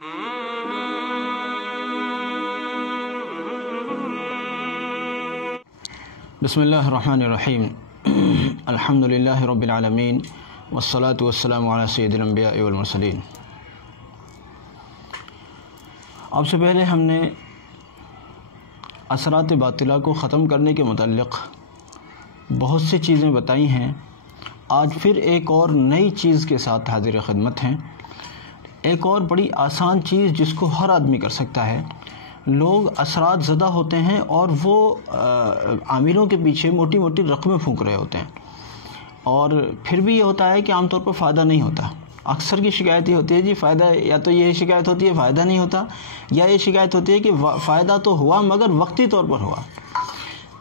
بسم اللہ الرحمن الرحیم الحمدللہ رب العالمین والصلاة والسلام علی سید الانبیاء والمرسلین۔ اب سے پہلے ہم نے اثرات باطلہ کو ختم کرنے کے متعلق بہت سی چیزیں بتائی ہیں۔ آج پھر ایک اور نئی چیز کے ساتھ حاضر خدمت ہیں، ایک اور بڑی آسان چیز جس کو ہر آدمی کر سکتا ہے۔ لوگ اثرات زدہ ہوتے ہیں اور وہ عاملوں کے پیچھے موٹی موٹی رقمیں پھونک رہے ہوتے ہیں، اور پھر بھی یہ ہوتا ہے کہ عام طور پر فائدہ نہیں ہوتا۔ اکثر کی شکایت یہ ہوتی ہے جی فائدہ، یا تو یہ شکایت ہوتی ہے فائدہ نہیں ہوتا، یا یہ شکایت ہوتی ہے کہ فائدہ تو ہوا مگر وقتی طور پر ہوا۔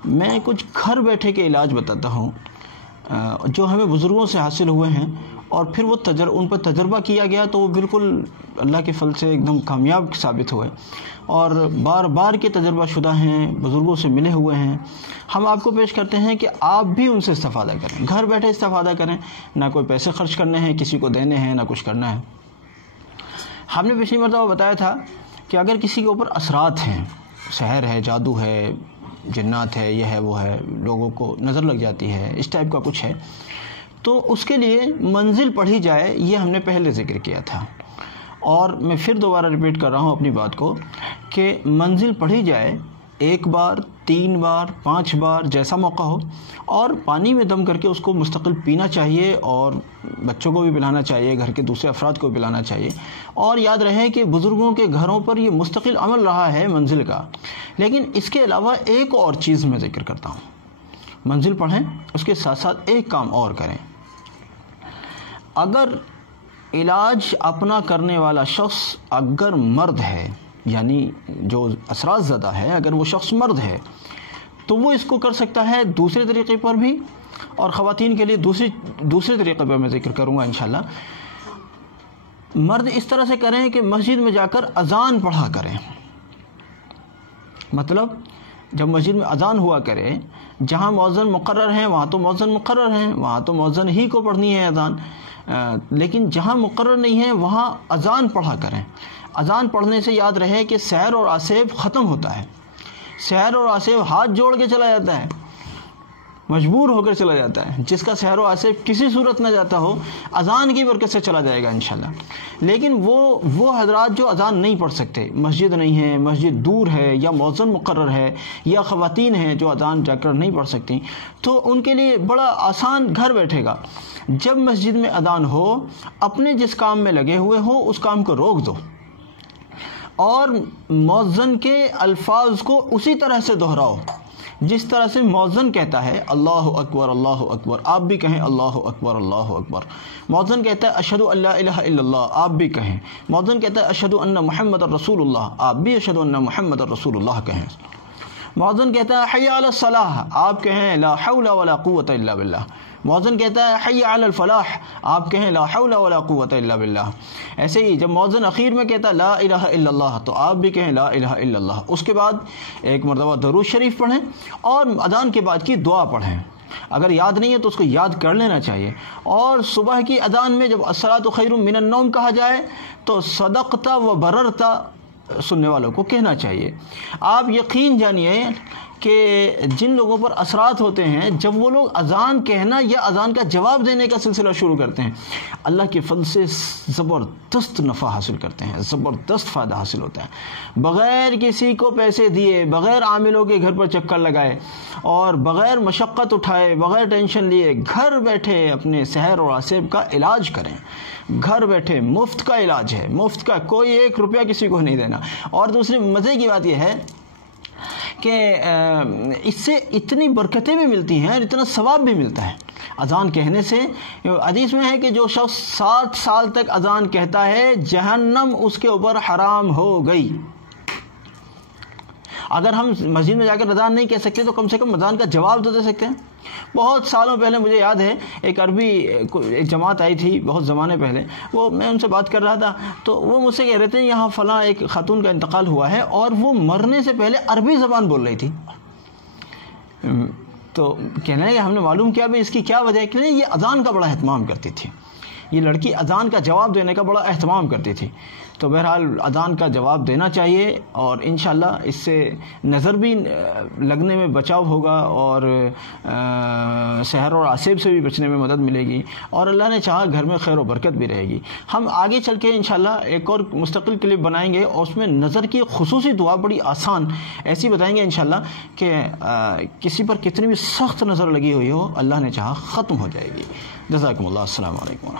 میں کچھ گھر بیٹھے کے علاج بتاتا ہوں جو ہمیں بزرگوں سے حاصل ہوئے ہیں، اور پھر وہ ان پر تجربہ کیا گیا تو وہ بالکل اللہ کے فضل سے ایک دم کامیاب ثابت ہوئے، اور بار بار کے تجربہ شدہ ہیں، بزرگوں سے ملے ہوئے ہیں۔ ہم آپ کو پیش کرتے ہیں کہ آپ بھی ان سے استفادہ کریں، گھر بیٹھے استفادہ کریں، نہ کوئی پیسے خرچ کرنے ہیں، کسی کو دینے ہیں، نہ کچھ کرنا ہے۔ ہم نے پچھلی مرتبہ بتایا تھا کہ اگر کسی کے اوپر اثرات ہیں، سحر ہے، جادو ہے، جنات ہے، یہ ہے وہ ہے، لوگوں کو نظر لگ جاتی ہے، اس ٹائپ کا کچھ ہے، تو اس کے لیے منزل پڑھی جائے، یہ ہم نے پہلے ذکر کیا تھا، اور میں پھر دوبارہ ریپیٹ کر رہا ہوں اپنی بات کو کہ منزل پڑھی جائے 1 بار، 3 بار، 5 بار، جیسا موقع ہو، اور پانی میں دم کر کے اس کو مستقل پینا چاہیے، اور بچوں کو بھی پلانا چاہیے، گھر کے دوسرے افراد کو پلانا چاہیے۔ اور یاد رہے کہ بزرگوں کے گھروں پر یہ مستقل عمل رہا ہے منزل کا۔ لیکن اس کے علاوہ ایک اور چیز میں ذکر کرتا ہوں، منزل پڑھیں، اس کے ساتھ ساتھ ایک کام اور کریں۔ اگر علاج اپنا کرنے والا شخص اگر مرد ہے، یعنی جو اثرات زدہ ہے، اگر وہ شخص مرد ہے تو وہ اس کو کر سکتا ہے دوسرے طریقے پر بھی، اور خواتین کے لیے دوسرے طریقے پر میں ذکر کروں گا انشاءاللہ۔ مرد اس طرح سے کریں کہ مسجد میں جا کر اذان پڑھا کریں، مطلب جب مسجد میں اذان ہوا کرے، جہاں مؤذن مقرر ہیں وہاں تو مؤذن مقرر ہیں، وہاں تو مؤذن ہی کو پڑھنی ہے اذان، لیکن جہاں مقرر نہیں ہے وہاں اذان پڑھا کریں۔ اذان پڑھنے سے یاد رہے کہ سحر اور آسیب ختم ہوتا ہے۔ سحر اور آسیب ہاتھ جوڑ کے چلا جاتا ہے، مجبور ہو کر چلا جاتا ہے۔ جس کا سحر و آسیب کسی صورت نہ جاتا ہو، اذان کی برکت سے چلا جائے گا انشاءاللہ۔ لیکن وہ حضرات جو اذان نہیں پڑھ سکتے، مسجد نہیں ہے، مسجد دور ہے، یا مؤذن مقرر ہے، یا خواتین ہیں جو اذان جا کر نہیں پڑھ سکتی، تو ان کے لیے بڑا آسان گھر بیٹھے گا۔ جب مسجد میں اذان ہو، اپنے جس کام میں لگے ہوئے ہو اس کام کو روک دو، اور مؤذن کے الفاظ کو اسی طرح سے دہراؤ جس طرح سے مؤذن کہتا ہے اللہ اکبر اللہ اکبر، آپ بھی کہیں اللہ اکبر اللہ اکبر۔ مؤذن کہتا ہے اشہد ان لا الہ الا اللہ، آپ بھی کہیں۔ مؤذن کہتا ہے اشہد ان محمد رسول اللہ، آپ بھی اشہد ان محمد رسول اللہ کہیں۔ مؤذن کہتا ہے حی علی الصلاح، آپ کہیں لا حول ولا قوت الا باللہ۔ مؤذن کہتا ہے حی علی الفلاح، آپ کہیں لا حول ولا قوت الا باللہ۔ ایسے ہی جب مؤذن اخیر میں کہتا ہے لا الہ الا اللہ، تو آپ بھی کہیں لا الہ الا اللہ۔ اس کے بعد ایک مرتبہ درود شریف پڑھیں، اور اذان کے بعد کی دعا پڑھیں۔ اگر یاد نہیں ہے تو اس کو یاد کر لینا چاہیے۔ اور صبح کی اذان میں جب الصلاۃ خیر من النوم کہا جائے تو صدقت و بررت سننے والوں کو کہنا چاہیے۔ آپ یقین جانیے کہ جن لوگوں پر اثرات ہوتے ہیں، جب وہ لوگ اذان کہنا یا اذان کا جواب دینے کا سلسلہ شروع کرتے ہیں، اللہ کے فضل سے زبردست نفع حاصل کرتے ہیں، زبردست فائدہ حاصل ہوتا ہے، بغیر کسی کو پیسے دیے، بغیر عاملوں کے گھر پر چکر لگائے، اور بغیر مشقت اٹھائے، بغیر ٹینشن لیے، گھر بیٹھے اپنے سحر اور آسیب کا علاج کریں۔ گھر بیٹھے مفت کا علاج ہے، مفت کا، کوئی 1 روپیہ کسی کو نہیں دینا۔ اور دوسری مزے کی بات یہ ہے کہ اس سے اتنی برکتیں بھی ملتی ہیں اور اتنا ثواب بھی ملتا ہے اذان کہنے سے۔ حدیث میں ہے کہ جو شخص 7 سال تک اذان کہتا ہے، جہنم اس کے اوپر حرام ہو گئی۔ اگر ہم مسجد میں جا کر اذان نہیں کہہ سکتے تو کم سے کم اذان کا جواب تو دے سکتے ہیں۔ بہت سالوں پہلے مجھے یاد ہے ایک عربی ایک جماعت آئی تھی بہت زمانے پہلے، وہ میں ان سے بات کر رہا تھا تو وہ مجھ سے کہہ رہے تھے یہاں فلاں ایک خاتون کا انتقال ہوا ہے، اور وہ مرنے سے پہلے عربی زبان بول رہی تھی۔ تو کہنے لگے ہم نے معلوم کیا بھی اس کی کیا وجہ ہے، کہ یہ اذان کا بڑا اہتمام کرتی تھی۔ یہ لڑکی اذان کا جواب دینے کا بڑا اہتمام کرتی تھی. تو بہرحال اذان کا جواب دینا چاہیے، اور انشاءاللہ اس سے نظر بھی لگنے میں بچاؤ ہوگا، اور سحر اور آصب سے بھی بچنے میں مدد ملے گی، اور اللہ نے چاہا گھر میں خیر و برکت بھی رہے گی. ہم آگے چل کے انشاءاللہ ایک اور مستقل کلپ بنائیں گے، اور اس میں نظر کی خصوصی دعا بڑی آسان ایسی بتائیں گے انشاءاللہ کہ کسی پر کتنی بھی سخت نظر لگی ہوئی ہو، اللہ نے چاہا ختم ہو جائے گی. جزاکم اللہ. السلام علیکم.